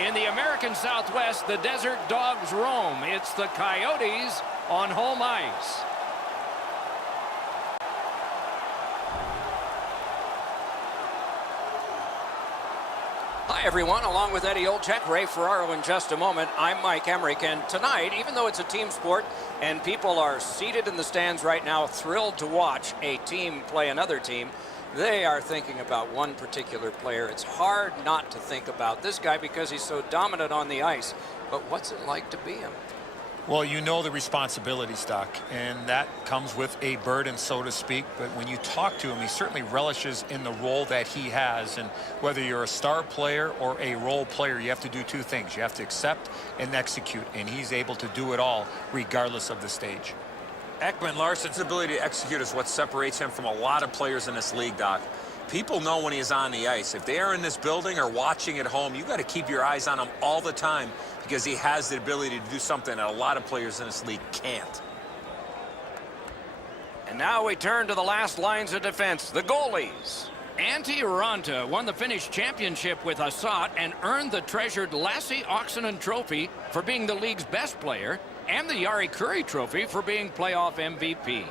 In the American Southwest, the Desert Dogs roam. It's the Coyotes on home ice. Hi, everyone. Along with Eddie Olczyk, Ray Ferraro in just a moment, I'm Mike Emmerich. And tonight, even though it's a team sport and people are seated in the stands right now, thrilled to watch a team play another team, they are thinking about one particular player. It's hard not to think about this guy because he's so dominant on the ice. But what's it like to be him? Well, you know the responsibility, Doc, and that comes with a burden, so to speak. But when you talk to him, he certainly relishes in the role that he has. And whether you're a star player or a role player, you have to do two things. You have to accept and execute, and he's able to do it all regardless of the stage. Ekman-Larsson's ability to execute is what separates him from a lot of players in this league, Doc. People know when he's on the ice. If they are in this building or watching at home, you got to keep your eyes on him all the time because he has the ability to do something that a lot of players in this league can't. And now we turn to the last lines of defense, the goalies. Antti Raanta won the Finnish championship with Assat and earned the treasured Lassi Oksanen Trophy for being the league's best player and the Jari Kurri Trophy for being playoff MVP.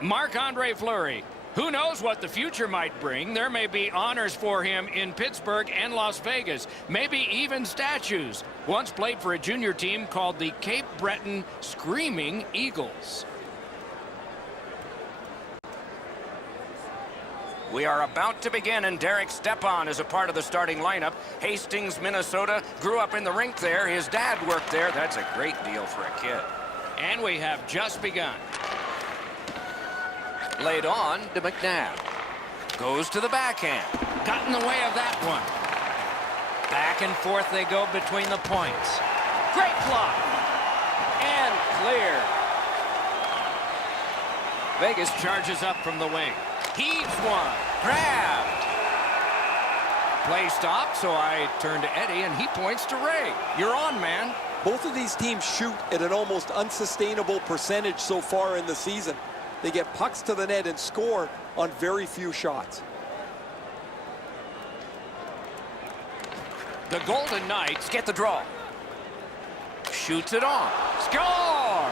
Marc-Andre Fleury. Who knows what the future might bring? There may be honors for him in Pittsburgh and Las Vegas, maybe even statues. Once played for a junior team called the Cape Breton Screaming Eagles. We are about to begin, and Derek Stepan is a part of the starting lineup. Hastings, Minnesota, grew up in the rink there. His dad worked there. That's a great deal for a kid. And we have just begun. Laid on to McNabb. Goes to the backhand. Got in the way of that one. Back and forth they go between the points. Great block. And clear. Vegas charges up from the wing. Heaves one. Grabbed. Play stopped, so I turn to Eddie, and he points to Ray. You're on, man. Both of these teams shoot at an almost unsustainable percentage so far in the season. They get pucks to the net and score on very few shots. The Golden Knights get the draw. Shoots it on. Score!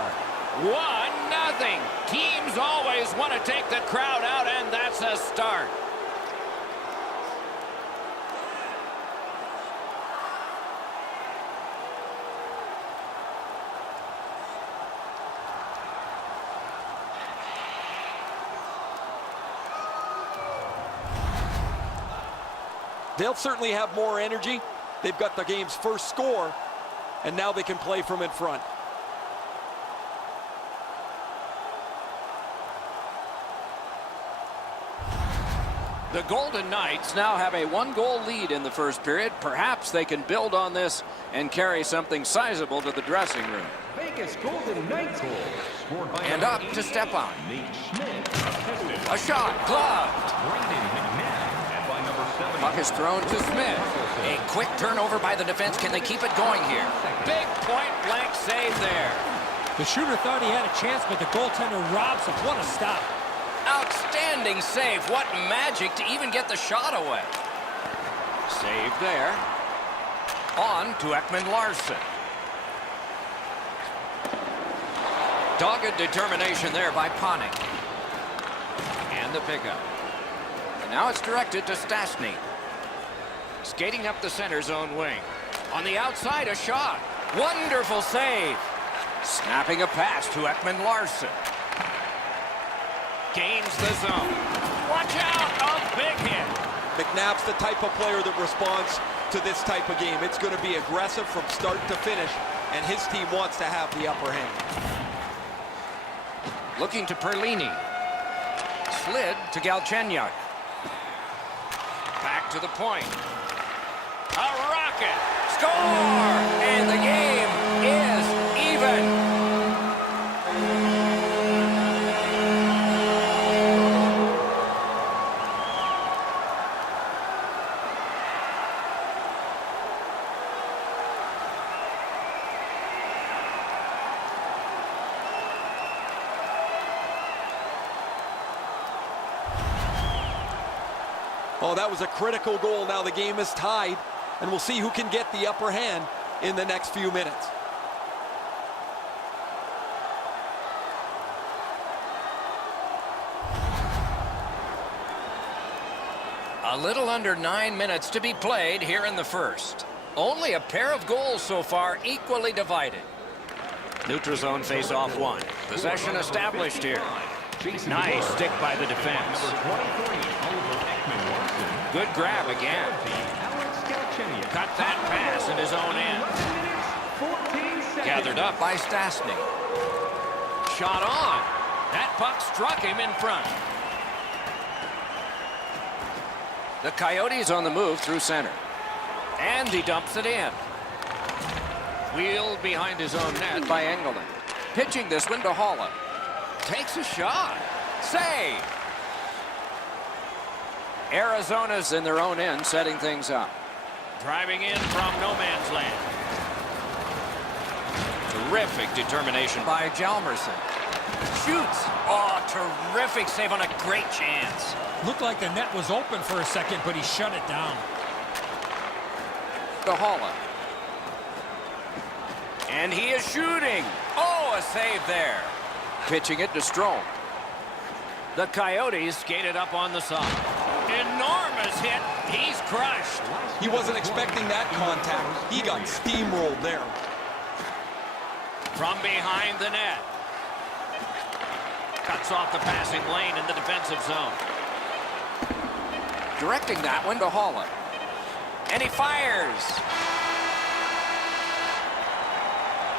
1-0. Teams always want to take the crowd out, and that's a start. They'll certainly have more energy. They've got the game's first score, and now they can play from in front. The Golden Knights now have a 1-goal lead in the first period. Perhaps they can build on this and carry something sizable to the dressing room. Vegas Golden Knights goal scored by and up to Stepan. A shot gloved. Puck is thrown to Smith. A quick turnover by the defense. Can they keep it going here? Big point-blank save there. The shooter thought he had a chance, but the goaltender robs him. What a stop. Outstanding save. What magic to even get the shot away. Save there. On to Ekman-Larsson. Dogged determination there by Panik. And the pickup. And now it's directed to Stastny. Skating up the center zone wing. On the outside, a shot. Wonderful save. Snapping a pass to Ekman-Larsson. Gains the zone. Watch out, a big hit. McNabb's the type of player that responds to this type of game. It's going to be aggressive from start to finish, and his team wants to have the upper hand. Looking to Perlini. Slid to Galchenyuk. Back to the point. A rocket. Score! And the game is even. Oh, that was a critical goal. Now the game is tied. and we'll see who can get the upper hand in the next few minutes. A little under 9 minutes to be played here in the first. Only a pair of goals so far, equally divided. Neutral zone face-off one. Possession established here. Nice stick by the defense. Good grab again. Cut that pass in his own end. Gathered up by Stastny. Shot on. That puck struck him in front. The Coyotes on the move through center. And he dumps it in. Wheeled behind his own net by Engelland. Pitching this one to Haula. Takes a shot. Save. Arizona's in their own end, setting things up. Driving in from no man's land. Terrific determination by Hjalmarsson. Shoots. Oh, terrific save on a great chance. Looked like the net was open for a second, but he shut it down. To Haula. And he is shooting. Oh, a save there. Pitching it to Strome. The Coyotes skated up on the side. Enormous hit. He's crushed. He wasn't expecting that contact. He got steamrolled there. From behind the net. Cuts off the passing lane in the defensive zone. Directing that one to Haula. And he fires.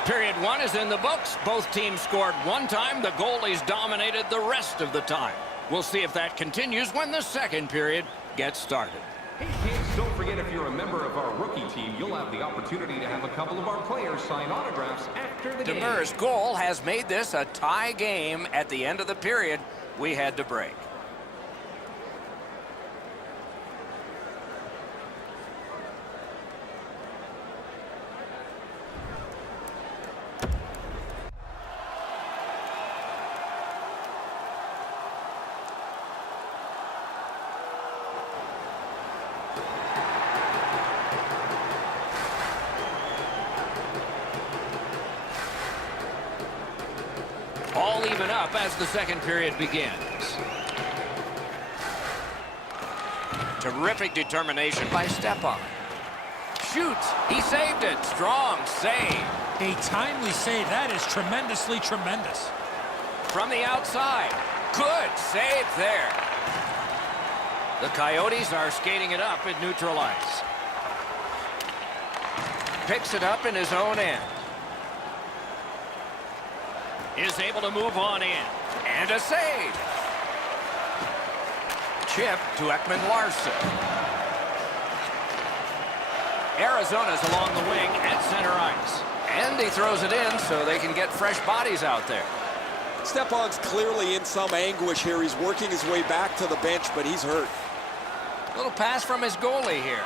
Period one is in the books. Both teams scored one time. The goalies dominated the rest of the time. We'll see if that continues when the second period gets started. Hey kids, don't forget, if you're a member of our rookie team, you'll have the opportunity to have a couple of our players sign autographs after the game. Demers' goal has made this a tie game at the end of the period. We had to break. All even up as the second period begins. Terrific determination by Stepan. Shoots. He saved it. Strong save. A timely save. That is tremendously tremendous. From the outside. Good save there. The Coyotes are skating it up at neutral ice. Picks it up in his own end. Is able to move on in. And a save. Chip to Ekman-Larsson. Arizona's along the wing at center ice. And he throws it in so they can get fresh bodies out there. Stepan's clearly in some anguish here. He's working his way back to the bench, but he's hurt. Little pass from his goalie here.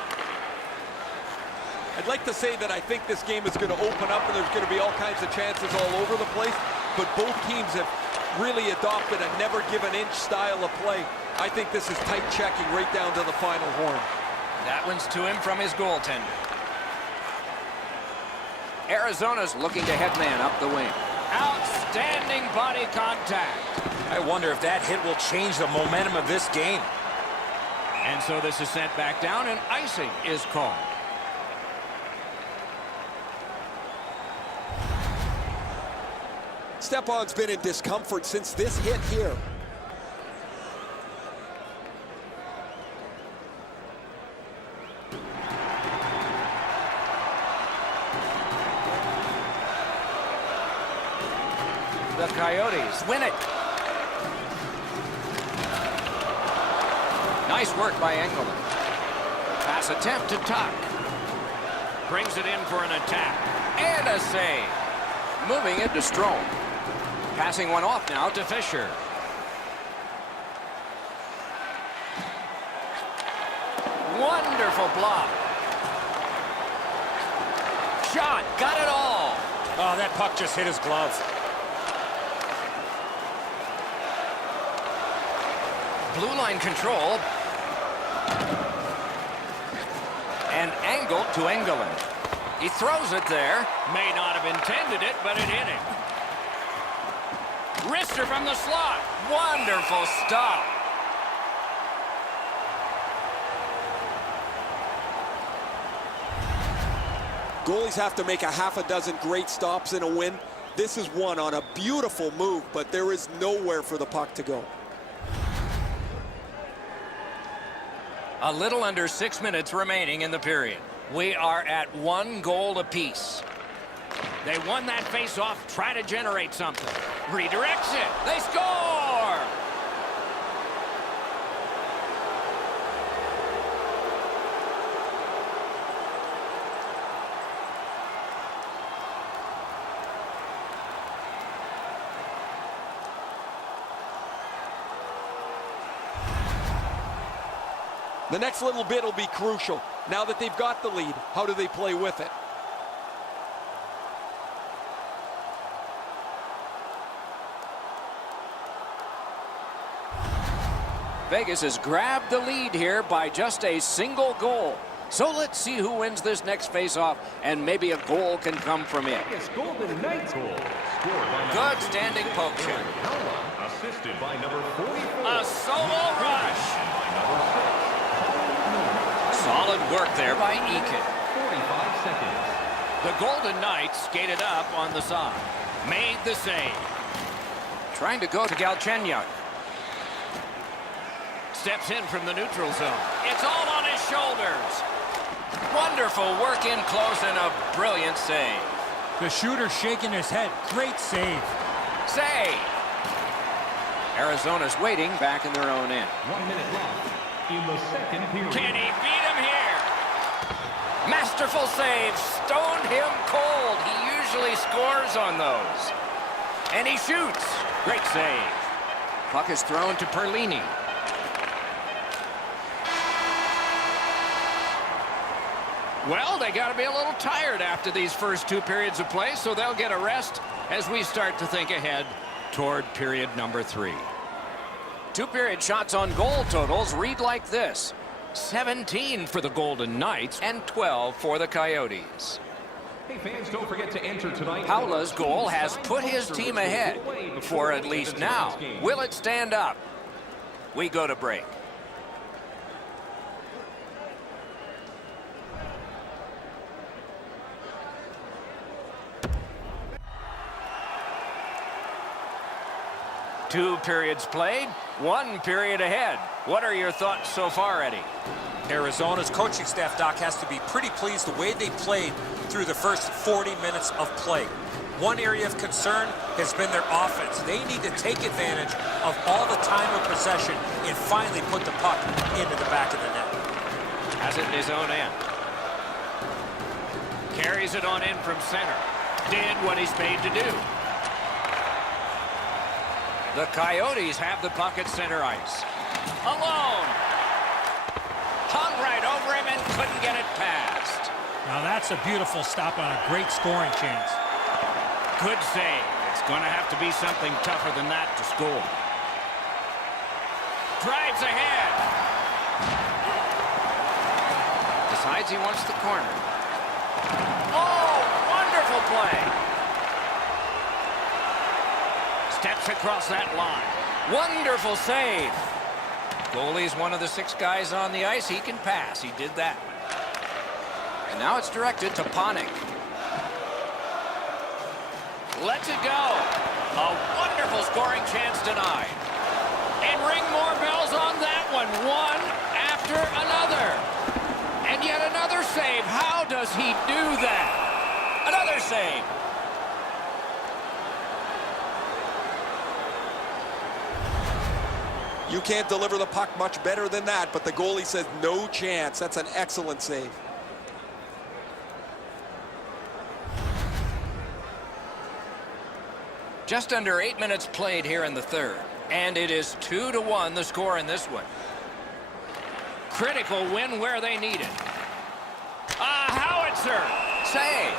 I'd like to say that I think this game is going to open up and there's going to be all kinds of chances all over the place, but both teams have really adopted a never give an inch style of play. I think this is tight checking right down to the final horn. That one's to him from his goaltender. Arizona's looking to head man up the wing. Outstanding body contact. I wonder if that hit will change the momentum of this game. And so this is sent back down and icing is called. Stepan's been in discomfort since this hit here. The Coyotes win it. Nice work by Engelland. Pass attempt to Tuck. Brings it in for an attack. And a save. Moving it to Strome. Passing one off now to Fisher. Wonderful block. Shot. Got it all. Oh, that puck just hit his glove. Blue line control. And Angled to Engelland. He throws it there. May not have intended it, but it hit him. Wrister from the slot. Wonderful stop. Goalies have to make a half a dozen great stops in a win. This is one on a beautiful move, but there is nowhere for the puck to go. A little under 6 minutes remaining in the period. We are at 1 goal apiece. They won that face-off. Try to generate something. Redirects it. They score! The next little bit will be crucial. Now that they've got the lead, how do they play with it? Vegas has grabbed the lead here by just a single goal. So let's see who wins this next face-off, and maybe a goal can come from it. Vegas Golden Knights goal. Scored by Good standing poke check. assisted by number 44. A solo rush. And by number 6. Solid work there by Eakin. 45 seconds. The Golden Knights skated up on the side. Made the save. Trying to go to Galchenyuk. Steps in from the neutral zone. It's all on his shoulders. Wonderful work in close and a brilliant save. The shooter shaking his head. Great save. Save. Arizona's waiting back in their own end. 1 minute left in the second period. Can he beat him here? Masterful save. Stoned him cold. He usually scores on those. And he shoots. Great save. Puck is thrown to Perlini. Well, they got to be a little tired after these first 2 periods of play, so they'll get a rest as we start to think ahead toward period number 3. 2-period shots on goal totals read like this: 17 for the Golden Knights and 12 for the Coyotes. Hey fans, don't forget to enter tonight. Paula's goal has put his team ahead for at least now. Will it stand up? We go to break. Two periods played, 1 period ahead. What are your thoughts so far, Eddie? Arizona's coaching staff, Doc, has to be pretty pleased the way they played through the first 40 minutes of play. One area of concern has been their offense. They need to take advantage of all the time of possession and finally put the puck into the back of the net. Has it in his own end. Carries it on in from center. Did what he's paid to do. The Coyotes have the puck at center ice. Alone. Hung right over him and couldn't get it past. Now that's a beautiful stop on a great scoring chance. Good save. It's going to have to be something tougher than that to score. Drives ahead. Decides he wants the corner. Oh, wonderful play. Steps across that line. Wonderful save. Goalie's one of the 6 guys on the ice. He can pass. He did that. And now it's directed to Panik. Lets it go. A wonderful scoring chance denied. And ring more bells on that one. One after another. And yet another save. How does he do that? Another save. You can't deliver the puck much better than that, but the goalie says no chance. That's an excellent save. Just under 8 minutes played here in the third. And it is 2-1 the score in this one. Critical win where they need it. A howitzer. Save.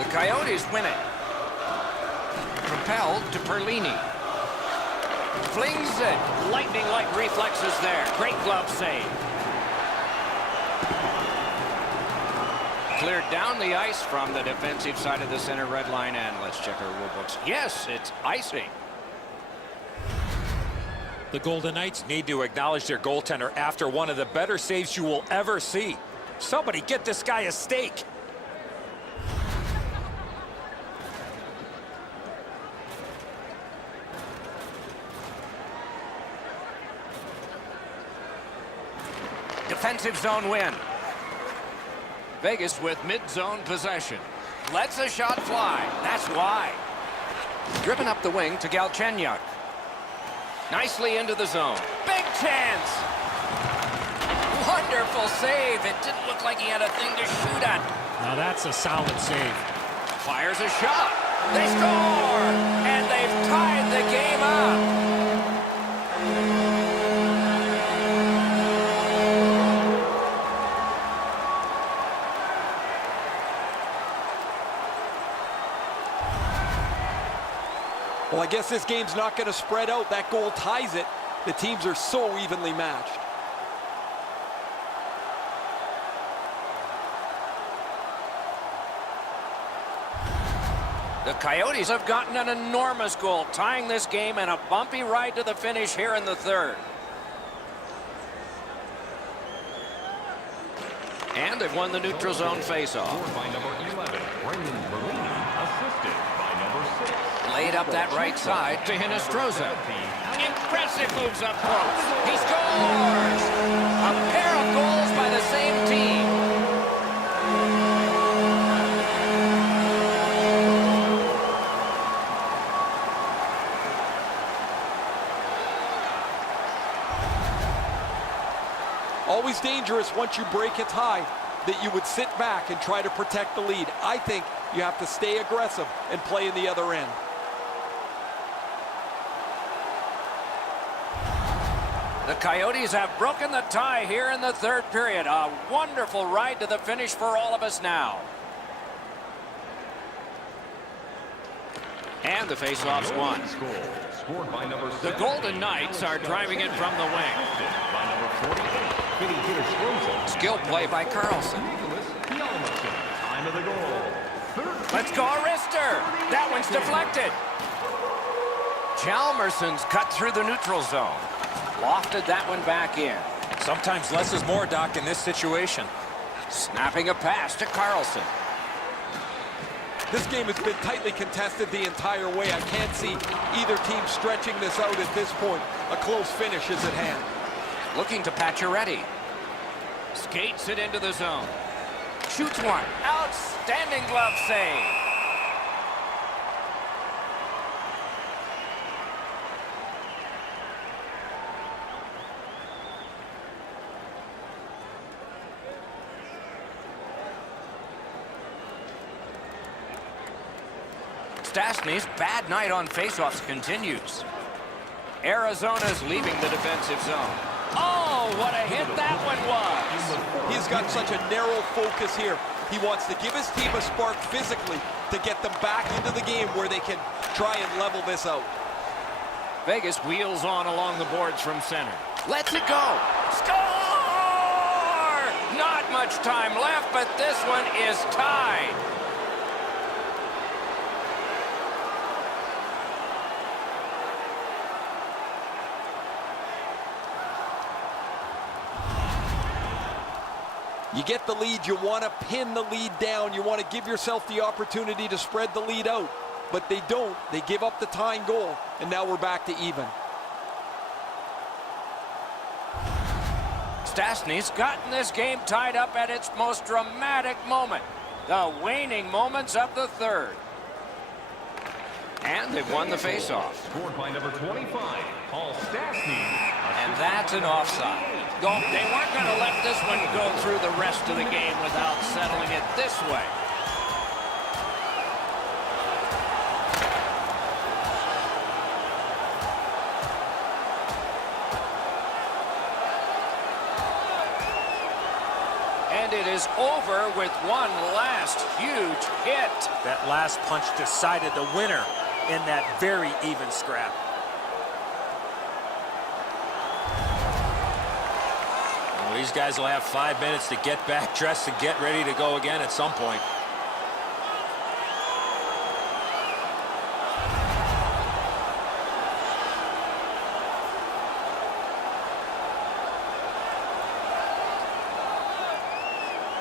The Coyotes win it. Propelled to Perlini. Flings it. Lightning-like reflexes there. Great glove save. Cleared down the ice from the defensive side of the center red line, and let's check our rule books. Yes, it's icing. The Golden Knights Need to acknowledge their goaltender after one of the better saves you will ever see. Somebody get this guy a steak. Defensive zone win. Vegas with mid-zone possession. Lets a shot fly. That's why. Driven up the wing to Galchenyuk. Nicely into the zone. Big chance. Wonderful save. It didn't look like he had a thing to shoot at. Now that's a solid save. Fires a shot. They score! And they've tied the game up. Well, I guess this game's not going to spread out. That goal ties it. The teams are so evenly matched. The Coyotes have gotten an enormous goal, tying this game and a bumpy ride to the finish here in the third. And they've won the neutral zone faceoff. Scored by number 11, Brendan Perlini, assisted by number 6. Laid up that right side to Hinostroza. Impressive moves up close. He scores! A pair of goals by the same team. Always dangerous once you break a tie that you would sit back and try to protect the lead. I think you have to stay aggressive and play in the other end. The Coyotes have broken the tie here in the third period. A wonderful ride to the finish for all of us now. And the faceoff's won. Scored by number 7. The Golden Knights are driving it from the wing. Assisted by number 48, Vinny Hinostroza. Skill play by Carlson. Time of the goal. Let's go, Arister. That one's deflected. Chalmerson's cut through the neutral zone. Lofted that one back in. Sometimes less is more, Doc, in this situation. Snapping a pass to Carlson. This game has been tightly contested the entire way. I can't see either team stretching this out at this point. A close finish is at hand. Looking to Pacioretty. Skates it into the zone. Shoots one. Outstanding glove save. Stastny's bad night on faceoffs continues. Arizona's leaving the defensive zone. Oh, what a hit that one was. He's got such a narrow focus here. He wants to give his team a spark physically to get them back into the game where they can try and level this out. Vegas wheels on along the boards from center. Lets it go. Score! Not much time left, but this one is tied. You get the lead, you want to pin the lead down. You want to give yourself the opportunity to spread the lead out. But they don't. They give up the tying goal, and now we're back to even. Stastny's gotten this game tied up at its most dramatic moment. The waning moments of the third. And they've won the faceoff. Scored by number 25, Paul Stastny. And that's an offside. They weren't going to let this one go through the rest of the game without settling it this way. And it is is over with one last huge hit. That last punch decided the winner in that very even scrap. Well, these guys will have 5 minutes to get back dressed and get ready to go again at some point.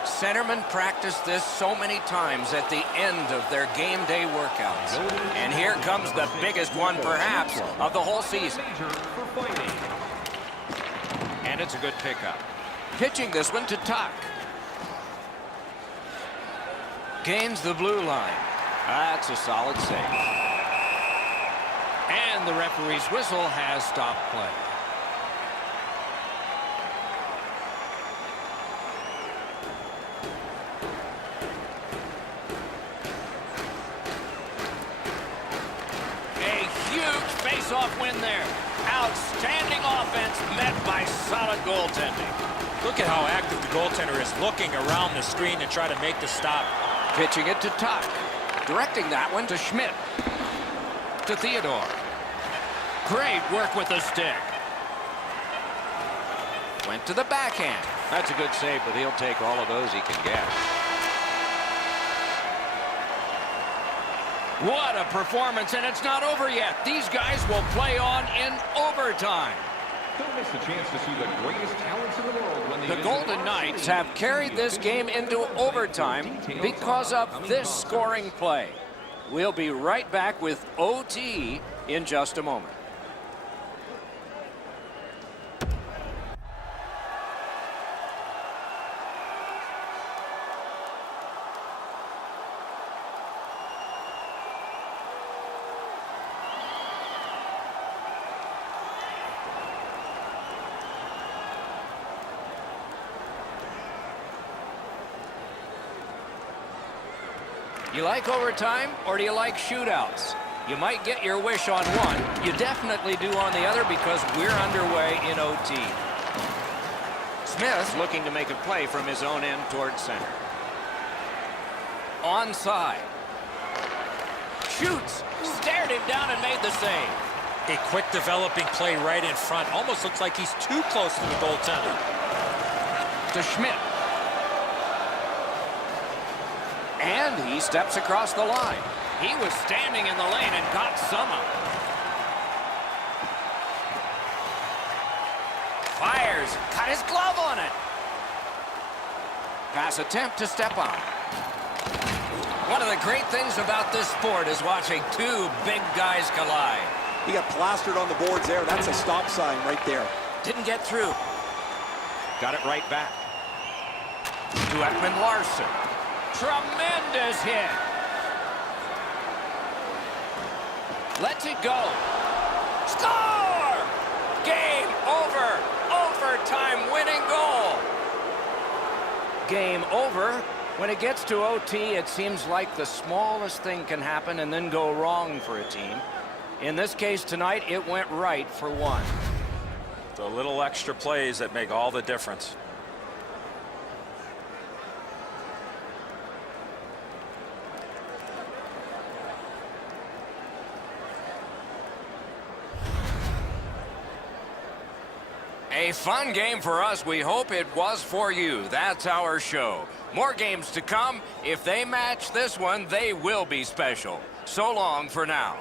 Centermen practice this so many times at the end of their game day workouts. And here comes the biggest one, perhaps, of the whole season. And it's a good pickup. Pitching this one to Tuck. Gains the blue line. That's a solid save. And the referee's whistle has stopped play. Face-off win there. Outstanding offense met by solid goaltending. Look at how active the goaltender is, looking around the screen to try to make the stop. Pitching it to Tuck. Directing that one to Schmidt. To Theodore. Great work with the stick. Went to the backhand. That's a good save, but he'll take all of those he can get. What a performance, and it's not over yet. These guys will play on in overtime. Don't miss the chance to see the greatest talents in the world when they The Golden Knights have carried this game into overtime because of this scoring play. We'll be right back with OT in just a moment. You like overtime, or do you like shootouts? You might get your wish on one. You definitely do on the other, because we're underway in OT. Smith looking to make a play from his own end towards center. Onside. Shoots. Stared him down and made the save. A quick developing play right in front. Almost looks like he's too close to the goaltender. To Schmidt. And he steps across the line. He was standing in the lane and got some of it. Fires. Got his glove on it. Pass attempt to step on. One of the great things about this sport is watching two big guys collide. He got plastered on the boards there. That's a stop sign right there. Didn't get through. Got it right back. To Ekman-Larsson. Tremendous hit. Lets it go. Score! Game over. Overtime winning goal. Game over. When it gets to OT, it seems like the smallest thing can happen and then go wrong for a team. In this case tonight, it went right for one. The little extra plays that make all the difference. A fun game for us. We hope it was for you. That's our show. More games to come. If they match this one, they will be special. So long for now.